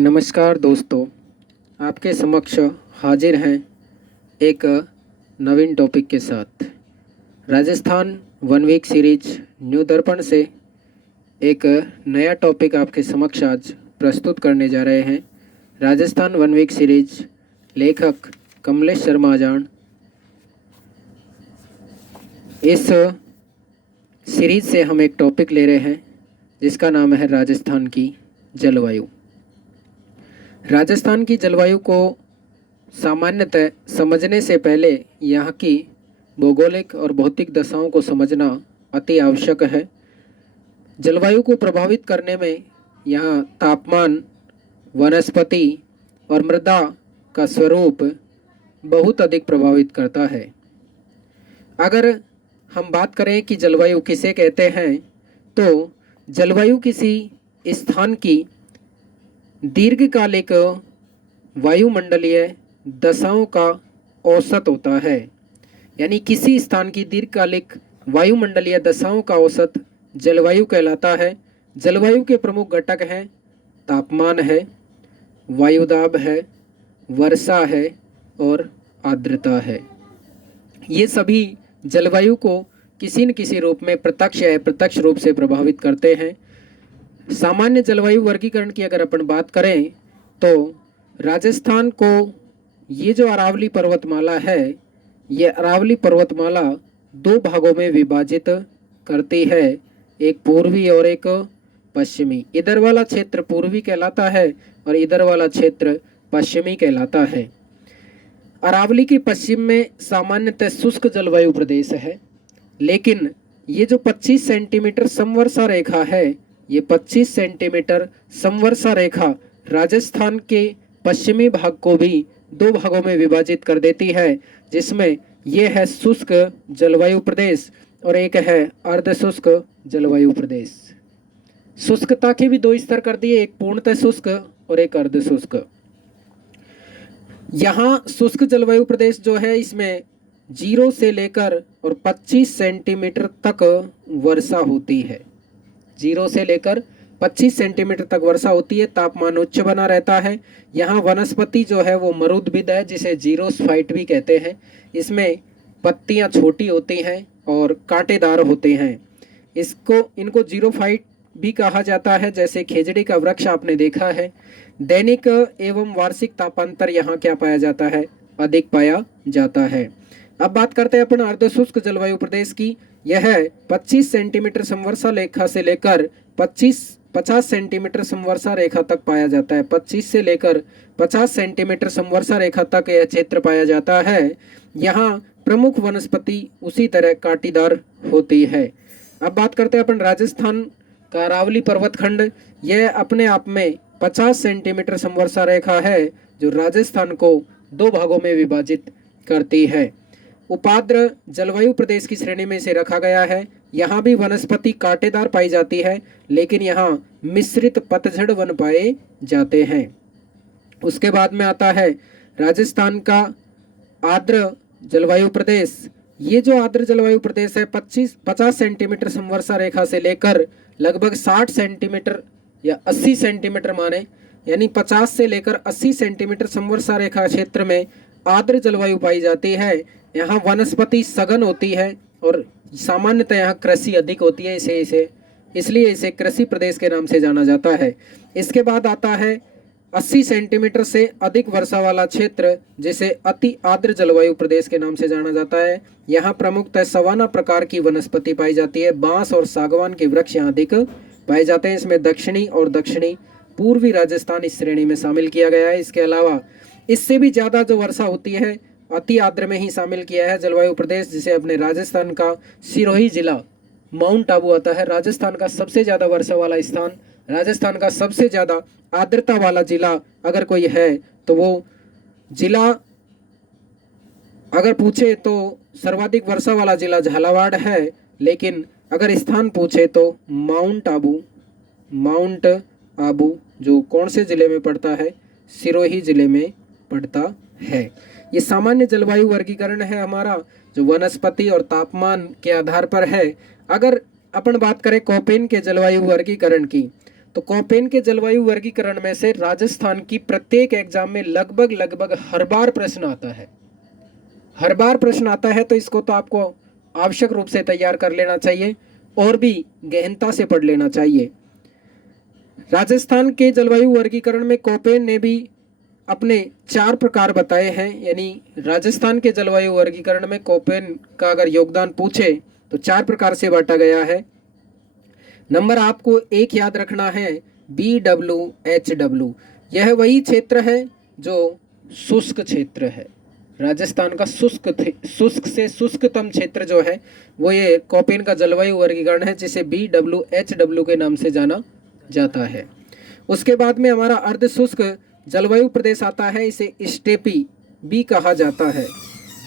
नमस्कार दोस्तों, आपके समक्ष हाजिर हैं एक नवीन टॉपिक के साथ। Rajasthan one week series new Darpan से एक नया टॉपिक आपके समक्ष आज प्रस्तुत करने जा रहे हैं। राजस्थान वन वीक सीरीज लेखक कमलेश शर्मा जान। इस सीरीज से हम एक टॉपिक ले रहे हैं जिसका नाम है राजस्थान की जलवायु। राजस्थान की जलवायु को सामान्यतः समझने से पहले यहाँ की भौगोलिक और भौतिक दशाओं को समझना अति आवश्यक है। जलवायु को प्रभावित करने में यहाँ तापमान, वनस्पति और मृदा का स्वरूप बहुत अधिक प्रभावित करता है। अगर हम बात करें कि जलवायु किसे कहते हैं, तो जलवायु किसी स्थान की दीर्घकालिक वायुमंडलीय दशाओं का औसत होता है। यानी किसी स्थान की दीर्घकालिक वायुमंडलीय दशाओं का औसत जलवायु कहलाता है। जलवायु के प्रमुख घटक हैं तापमान है, वायुदाब है, वर्षा है और आर्द्रता है। ये सभी जलवायु को किसी न किसी रूप में प्रत्यक्ष या अप्रत्यक्ष रूप से प्रभावित करते हैं। सामान्य जलवायु वर्गीकरण की अगर अपन बात करें तो राजस्थान को ये जो अरावली पर्वतमाला है, ये अरावली पर्वतमाला दो भागों में विभाजित करती है, एक पूर्वी और एक पश्चिमी। इधर वाला क्षेत्र पूर्वी कहलाता है और इधर वाला क्षेत्र पश्चिमी कहलाता है। अरावली के पश्चिम में सामान्यतः शुष्क जलवायु प्रदेश है, लेकिन ये जो 25 सेंटीमीटर समवर्षा रेखा है, ये 25 सेंटीमीटर समवर्षा रेखा राजस्थान के पश्चिमी भाग को भी दो भागों में विभाजित कर देती है, जिसमें यह है शुष्क जलवायु प्रदेश और एक है अर्धशुष्क जलवायु प्रदेश। शुष्कता के भी दो स्तर कर दिए, एक पूर्णतः शुष्क और एक अर्धशुष्क। यहाँ शुष्क जलवायु प्रदेश जो है, इसमें 0 से लेकर और 25 सेंटीमीटर तक वर्षा होती है। 0 से लेकर 25 सेंटीमीटर तक वर्षा होती है। तापमान उच्च बना रहता है। यहाँ वनस्पति जो है वो मरुद्भिद है, जिसे जीरोस्फाइट भी कहते हैं। इसमें पत्तियाँ छोटी होती हैं और कांटेदार होते हैं। इनको जीरोफाइट भी कहा जाता है। जैसे खेजड़ी का वृक्ष आपने देखा है। दैनिक एवं वार्षिक तापांतर यहाँ क्या पाया जाता है? अधिक पाया जाता है। अब बात करते हैं अपन अर्धशुष्क जलवायु प्रदेश की। यह 25 सेंटीमीटर समवर्षा रेखा से लेकर 50 सेंटीमीटर समवर्षा रेखा तक पाया जाता है। 25 से लेकर 50 सेंटीमीटर समवर्षा रेखा तक यह क्षेत्र पाया जाता है। यहाँ प्रमुख वनस्पति उसी तरह कांटेदार होती है। अब बात करते हैं अपन राजस्थान का अरावली पर्वतखंड। यह अपने आप में 50 सेंटीमीटर समवर्षा रेखा है, जो राजस्थान को दो भागों में विभाजित करती है। उपाद्र जलवायु प्रदेश की श्रेणी में इसे रखा गया है। यहाँ भी वनस्पति कांटेदार पाई जाती है, लेकिन यहाँ मिश्रित पतझड़ वन पाए जाते हैं। उसके बाद में आता है राजस्थान का आर्द्र जलवायु प्रदेश। ये जो आर्द्र जलवायु प्रदेश है, 50 सेंटीमीटर समवर्षा रेखा से लेकर लगभग 60 सेंटीमीटर या 80 सेंटीमीटर माने, यानी 50 से लेकर 80 सेंटीमीटर समवर्षा रेखा क्षेत्र में आर्द्र जलवायु पाई जाती है। यहाँ वनस्पति सघन होती है और सामान्यतः यहाँ कृषि अधिक होती है, इसलिए इसे कृषि प्रदेश के नाम से जाना जाता है। इसके बाद आता है 80 सेंटीमीटर से अधिक वर्षा वाला क्षेत्र, जिसे अति आर्द्र जलवायु प्रदेश के नाम से जाना जाता है। यहाँ प्रमुखतः सवाना प्रकार की वनस्पति पाई जाती है। बांस और सागवान के वृक्ष यहाँ अधिक पाए जाते हैं। इसमें दक्षिणी और दक्षिणी पूर्वी राजस्थान इस श्रेणी में शामिल किया गया है। इसके अलावा इससे भी ज़्यादा जो वर्षा होती है अति आर्द्र में ही शामिल किया है जलवायु प्रदेश, जिसे अपने राजस्थान का सिरोही जिला माउंट आबू आता है। राजस्थान का सबसे ज़्यादा वर्षा वाला स्थान, राजस्थान का सबसे ज़्यादा आर्द्रता वाला जिला अगर कोई है तो वो जिला, अगर पूछे तो सर्वाधिक वर्षा वाला जिला झालावाड़ है, लेकिन अगर स्थान पूछे तो माउंट आबू जो कौन से ज़िले में पड़ता है? सिरोही ज़िले में पड़ता है। ये सामान्य जलवायु वर्गीकरण है हमारा, जो वनस्पति और तापमान के आधार पर है। अगर अपन बात करें कोपेन के जलवायु वर्गीकरण की, तो कोपेन के जलवायु वर्गीकरण में से राजस्थान की प्रत्येक एग्जाम में लगभग हर बार प्रश्न आता है, हर बार प्रश्न आता है। तो इसको तो आपको आवश्यक रूप से तैयार कर लेना चाहिए और भी गहनता से पढ़ लेना चाहिए। राजस्थान के जलवायु वर्गीकरण में कोपेन ने भी अपने 4 प्रकार बताए हैं, यानी राजस्थान के जलवायु वर्गीकरण में कोपेन का अगर योगदान पूछे तो 4 प्रकार से बांटा गया है। नंबर आपको एक याद रखना है, BWHW। यह वही क्षेत्र है जो शुष्क क्षेत्र है। राजस्थान का शुष्क से शुष्कतम क्षेत्र जो है वो ये कोपेन का जलवायु वर्गीकरण है, जिसे BWHW के नाम से जाना जाता है। उसके बाद में हमारा अर्ध शुष्क जलवायु प्रदेश आता है, इसे स्टेपी भी कहा जाता है।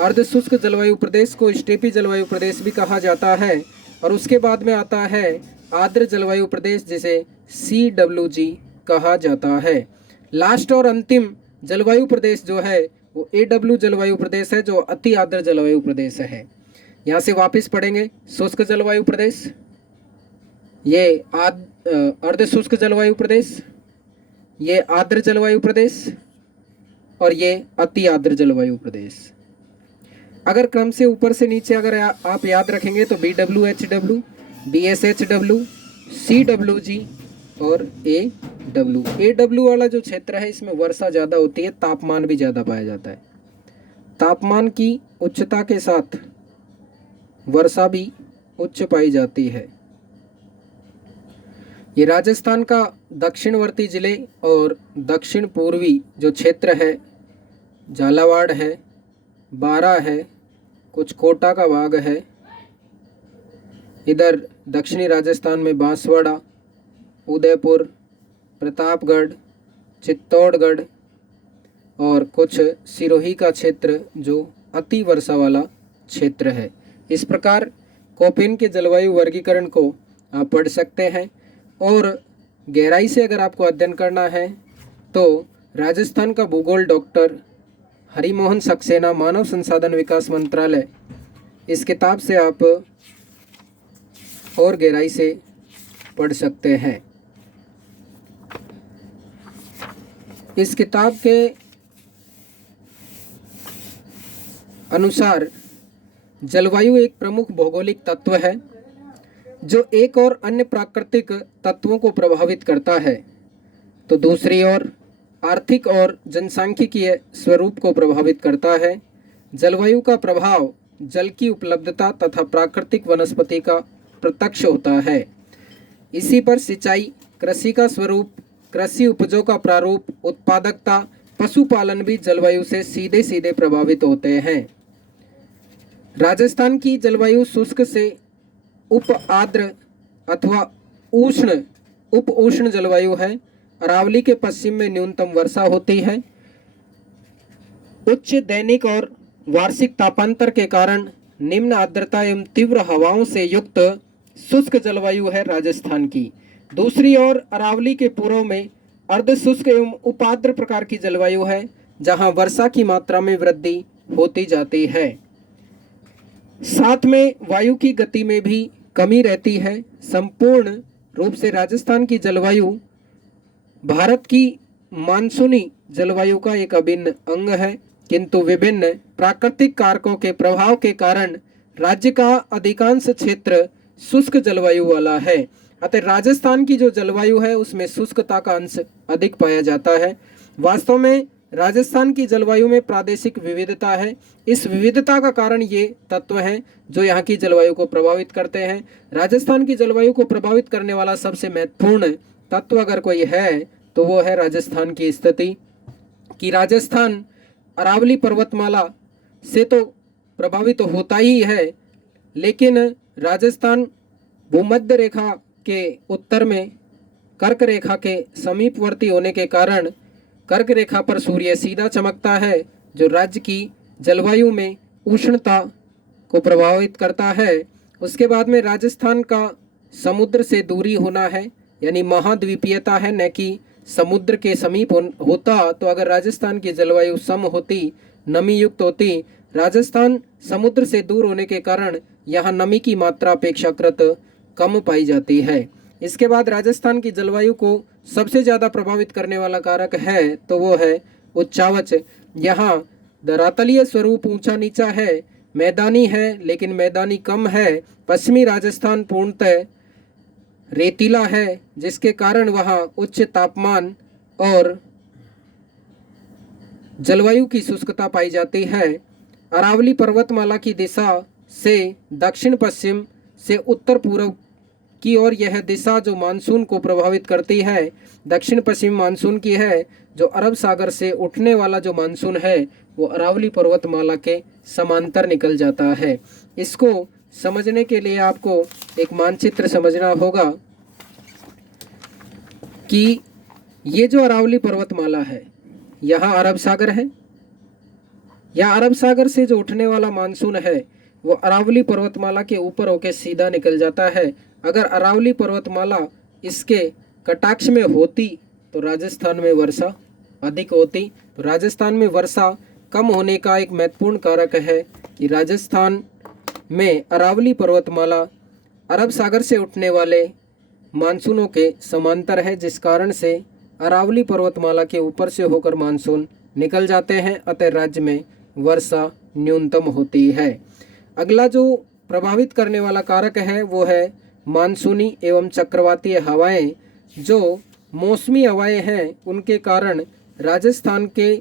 अर्ध शुष्क जलवायु प्रदेश को स्टेपी जलवायु प्रदेश भी कहा जाता है। और उसके बाद में आता है आर्द्र जलवायु प्रदेश, जिसे CWG कहा जाता है। लास्ट और अंतिम जलवायु प्रदेश जो है वो AW जलवायु प्रदेश है, जो अति आर्द्र जलवायु प्रदेश है। यहाँ से वापस पढ़ेंगे, शुष्क जलवायु प्रदेश, ये अर्ध शुष्क जलवायु प्रदेश, ये आर्द्र जलवायु प्रदेश और ये अति आर्द्र जलवायु प्रदेश। अगर क्रम से ऊपर से नीचे अगर आप याद रखेंगे तो BWHW, BSHW, CWG और AW वाला जो क्षेत्र है इसमें वर्षा ज़्यादा होती है, तापमान भी ज़्यादा पाया जाता है। तापमान की उच्चता के साथ वर्षा भी उच्च पाई जाती है। ये राजस्थान का दक्षिणवर्ती जिले और दक्षिण पूर्वी जो क्षेत्र है, झालावाड़ है, बारा है, कुछ कोटा का भाग है, इधर दक्षिणी राजस्थान में बांसवाड़ा, उदयपुर, प्रतापगढ़, चित्तौड़गढ़ और कुछ सिरोही का क्षेत्र जो अति वर्षा वाला क्षेत्र है। इस प्रकार कोपेन के जलवायु वर्गीकरण को आप पढ़ सकते हैं। और गहराई से अगर आपको अध्ययन करना है तो राजस्थान का भूगोल डॉक्टर हरिमोहन सक्सेना, मानव संसाधन विकास मंत्रालय, इस किताब से आप और गहराई से पढ़ सकते हैं। इस किताब के अनुसार जलवायु एक प्रमुख भौगोलिक तत्व है जो एक और अन्य प्राकृतिक तत्वों को प्रभावित करता है, तो दूसरी ओर आर्थिक और जनसांख्यिकीय स्वरूप को प्रभावित करता है। जलवायु का प्रभाव जल की उपलब्धता तथा प्राकृतिक वनस्पति का प्रत्यक्ष होता है। इसी पर सिंचाई, कृषि का स्वरूप, कृषि उपजों का प्रारूप, उत्पादकता, पशुपालन भी जलवायु से सीधे सीधे प्रभावित होते हैं। राजस्थान की जलवायु शुष्क से उप आर्द्र अथवा उप उष्ण जलवायु है। अरावली के पश्चिम में न्यूनतम वर्षा होती है। उच्च दैनिक और वार्षिक तापांतर के कारण निम्न आर्द्रता एवं तीव्र हवाओं से युक्त शुष्क जलवायु है राजस्थान की। दूसरी ओर अरावली के पूर्व में अर्ध शुष्क एवं उपाद्र प्रकार की जलवायु है, जहां वर्षा की मात्रा में वृद्धि होती जाती है। साथ में वायु की गति में भी कमी रहती है। संपूर्ण रूप से राजस्थान की जलवायु भारत की मानसूनी जलवायु का एक अभिन्न अंग है, किंतु विभिन्न प्राकृतिक कारकों के प्रभाव के कारण राज्य का अधिकांश क्षेत्र शुष्क जलवायु वाला है। अतः राजस्थान की जो जलवायु है उसमें शुष्कता का अंश अधिक पाया जाता है। वास्तव में राजस्थान की जलवायु में प्रादेशिक विविधता है। इस विविधता का कारण ये तत्व हैं जो यहाँ की जलवायु को प्रभावित करते हैं। राजस्थान की जलवायु को प्रभावित करने वाला सबसे महत्वपूर्ण तत्व अगर कोई है तो वो है राजस्थान की स्थिति, कि राजस्थान अरावली पर्वतमाला से तो प्रभावित होता ही है, लेकिन राजस्थान भूमध्य रेखा के उत्तर में कर्क रेखा के समीपवर्ती होने के कारण कर्क रेखा पर सूर्य सीधा चमकता है, जो राज्य की जलवायु में उष्णता को प्रभावित करता है। उसके बाद में राजस्थान का समुद्र से दूरी होना है, यानी महाद्वीपीयता है, न कि समुद्र के समीप होता तो अगर राजस्थान की जलवायु सम होती, नमी युक्त होती। राजस्थान समुद्र से दूर होने के कारण यहाँ नमी की मात्रा अपेक्षाकृत कम पाई जाती है। इसके बाद राजस्थान की जलवायु को सबसे ज़्यादा प्रभावित करने वाला कारक है तो वो है उच्चावच। यहाँ धरातलीय स्वरूप ऊंचा नीचा है, मैदानी है लेकिन मैदानी कम है। पश्चिमी राजस्थान पूर्णतः रेतीला है जिसके कारण वहाँ उच्च तापमान और जलवायु की शुष्कता पाई जाती है। अरावली पर्वतमाला की दिशा से दक्षिण पश्चिम से उत्तर पूर्व की ओर यह दिशा जो मानसून को प्रभावित करती है दक्षिण पश्चिम मानसून की है। जो अरब सागर से उठने वाला जो मानसून है वो अरावली पर्वतमाला के समांतर निकल जाता है। इसको समझने के लिए आपको एक मानचित्र समझना होगा कि ये जो अरावली पर्वतमाला है यहाँ अरब सागर है, या अरब सागर से जो उठने वाला मानसून है वो अरावली पर्वतमाला के ऊपर होके सीधा निकल जाता है। अगर अरावली पर्वतमाला इसके कटाक्ष में होती तो राजस्थान में वर्षा अधिक होती। तो राजस्थान में वर्षा कम होने का एक महत्वपूर्ण कारक है कि राजस्थान में अरावली पर्वतमाला अरब सागर से उठने वाले मानसूनों के समांतर है, जिस कारण से अरावली पर्वतमाला के ऊपर से होकर मानसून निकल जाते हैं, अतः राज्य में वर्षा न्यूनतम होती है। अगला जो प्रभावित करने वाला कारक है वो है मानसूनी एवं चक्रवातीय हवाएं। जो मौसमी हवाएं हैं उनके कारण राजस्थान के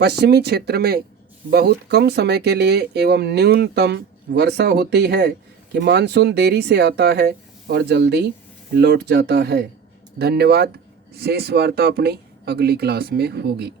पश्चिमी क्षेत्र में बहुत कम समय के लिए एवं न्यूनतम वर्षा होती है कि मानसून देरी से आता है और जल्दी लौट जाता है। धन्यवाद। शेष वार्ता अपनी अगली क्लास में होगी।